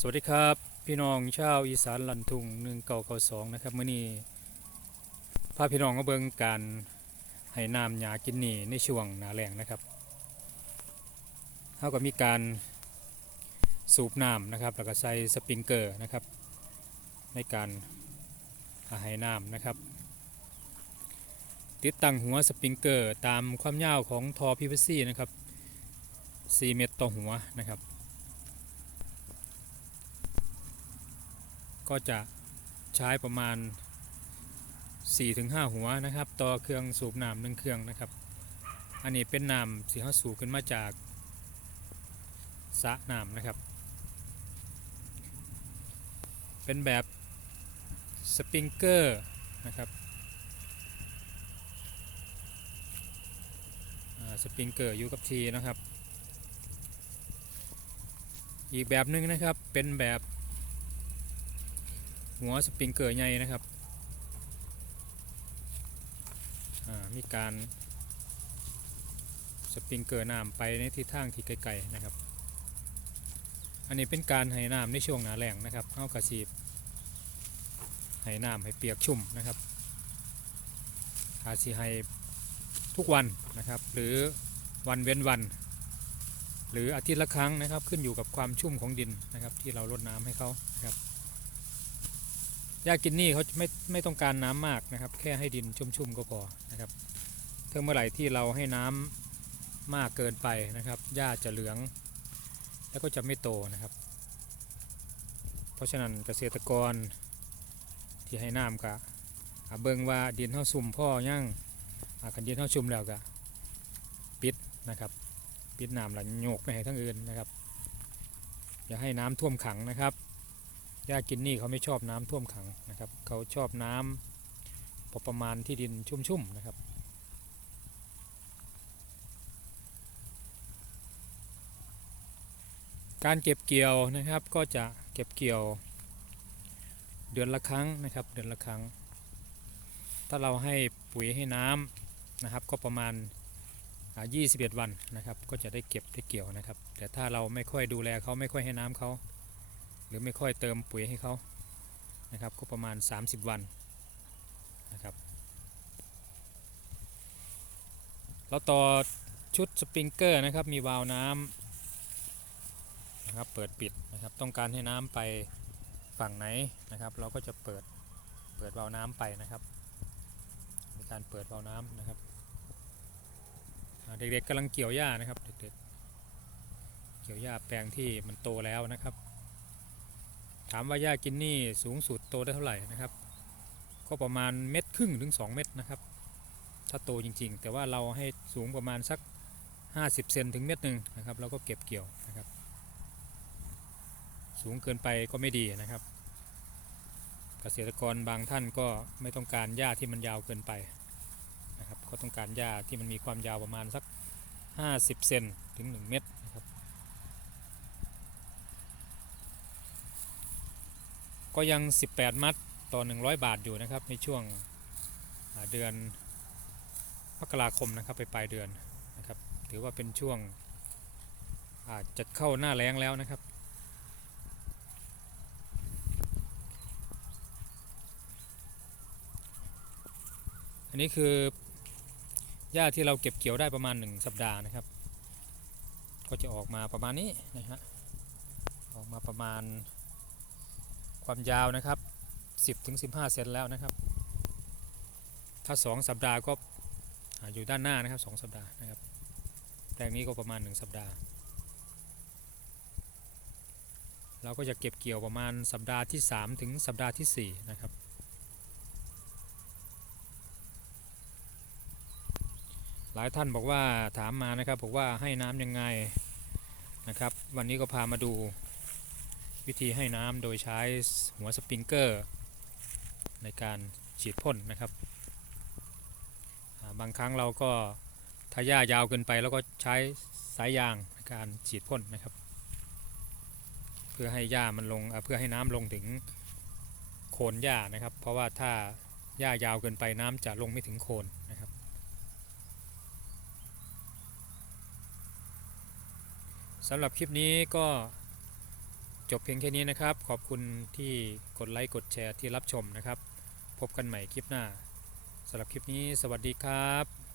สวัสดีครับ พี่น้องชาวอีสานลันทุงหนึ่งเก่าเก่าสองนะครับเมื่อนี้พาพี่น้องมาเบิ่งการให้น้ำหญ้ากินนี่ในช่วงหนาแล้งนะครับเขาก็มีการสูบน้ำนะครับแล้วก็ใส่สปริงเกอร์นะครับ ในการให้น้ำนะครับ ติดตั้งหัวสปริงเกอร์ตามความยาวของทอ PVC นะครับ 4 เมตรต่อหัวนะครับ ก็จะใช้ประมาณ 4-5 หัวนะครับ ต่อเครื่องสูบน้ำหนึ่งเครื่องนะครับ อันนี้เป็นน้ำสีเขาสูบขึ้นมาจากสระน้ำนะครับ เป็นแบบสปริงเกอร์นะครับสปริงเกอร์อยู่กับทีนะครับ อีกแบบหนึ่งนะครับเป็นแบบ หัวสปริงเกอร์ใหญ่นะครับมีการสปริงเกอร์น้ำไปในทิศทางที่ไกลๆนะครับ อันนี้เป็นการให้น้ำในช่วงหนาแล้งนะครับเอากระสีบให้น้ำให้เปียกชุ่มนะครับอาสีให้ทุกวันนะครับ หรือวันเว้นวัน หรืออาทิตย์ละครั้งนะครับ ขึ้นอยู่กับความชุ่มของดินนะครับ ที่เราลดน้ำให้เขานะครับ หญ้ากินนี่เขาไม่ไม่ต้องการน้ำมากนะครับ แค่ให้ดินชุ่มๆก็พอนะครับถ้าเมื่อไหร่ที่เราให้น้ำมากเกินไปนะครับหญ้าจะเหลือง แล้วก็จะไม่โตนะครับ เพราะฉะนั้นเกษตรกรที่ให้น้ำกะเบิ่งว่าดินเท่าซุ่มพ่อย่างอ่าคันดินเท่าชุ่มแล้วก็ปิดนะครับ ปิดน้ำหลังโยกไปให้ทั้งอื่นนะครับอย่าให้น้ำท่วมขังนะครับ หญ้ากินนี่เขาไม่ชอบน้ำท่วมขังนะครับ เขาชอบน้ำพอประมาณที่ดินชุ่มๆนะครับ การเก็บเกี่ยวนะครับก็จะเก็บเกี่ยวเดือนละครั้งนะครับ เดือนละครั้ง ถ้าเราให้ปุ๋ยให้น้ำนะครับ ก็ประมาณ 21 วันนะครับ ก็จะได้เก็บได้เกี่ยวนะครับ แต่ถ้าเราไม่ค่อยดูแลเขาไม่ค่อยให้น้ำเขา หรือไม่ค่อยเติมปุ๋ยให้เขานะครับก็ประมาณ 30 วันนะครับเราต่อชุดสปริงเกอร์นะครับมีวาล์วน้ำนะครับเปิดปิดนะครับต้องการให้น้ำไปฝั่งไหนนะครับ เราก็จะเปิดเปิดวาล์วน้ำไปนะครับ มีการเปิดวาล์วน้ำนะครับเด็กๆกำลังเกี่ยวหญ้านะครับเด็กๆเกี่ยวหญ้าแปลงที่มันโตแล้วนะครับ ถามว่าหญ้ากินนี่สูงสุดโตได้เท่าไหร่นะครับ ก็ประมาณเม็ดครึ่งถึง 2 เม็ดนะครับ ถ้าโตจริงๆ แต่ว่าเราให้สูงประมาณสัก 50 เซนถึงเม็ดหนึ่งนะครับเราก็เก็บเกี่ยวนะครับ สูงเกินไปก็ไม่ดีนะครับ เกษตรกรบางท่านก็ไม่ต้องการหญ้าที่มันยาวเกินไปนะครับ ก็ต้องการหญ้าที่มันมีความยาวประมาณสัก 50 เซนถึง 1 เมตรนะครับ ก็ยัง 18 มัดต่อ 100 บาทอยู่นะครับ ในช่วงเดือนมกราคมนะครับไปปลายเดือนนะครับ ถือว่าเป็นช่วงอาจจะเข้าหน้าแล้งแล้วนะครับ อันนี้คือหญ้าที่เราเก็บเกี่ยวได้ประมาณ 1 สัปดาห์นะครับ ก็จะออกมาประมาณนี้นะฮะออกมาประมาณ ความยาวนะครับ 10ถึง15 เซนแล้วนะครับ ถ้า 2 สัปดาห์ก็อยู่ด้านหน้านะครับ 2 สัปดาห์นะครับแปลงนี้ก็ประมาณ 1 สัปดาห์ เราก็จะเก็บเกี่ยวประมาณสัปดาห์ที่ 3 ถึงสัปดาห์ทีสี่4 นะครับ หลายท่านบอกว่าถามมานะครับบอกว่าให้น้ำยังไงนะครับ วันนี้ก็พามาดู วิธีให้น้ำโดยใช้หัวสปริงเกอร์ ในการฉีดพ่นนะครับ บางครั้งเราก็ถ้าหญ้ายาวเกินไปแล้วก็ใช้สายยางในการฉีดพ่นนะครับ เพื่อให้หญ้ามันลงเพื่อให้น้ำลงถึงโคนหญ้านะครับ เพราะว่าถ้าหญ้ายาวเกินไปน้ำจะลงไม่ถึงโคนนะครับ สำหรับคลิปนี้ก็ จบเพียงแค่นี้นะครับ ขอบคุณที่กดไลค์กดแชร์ที่รับชมนะครับ พบกันใหม่คลิปหน้าสำหรับคลิปนี้ สวัสดีครับ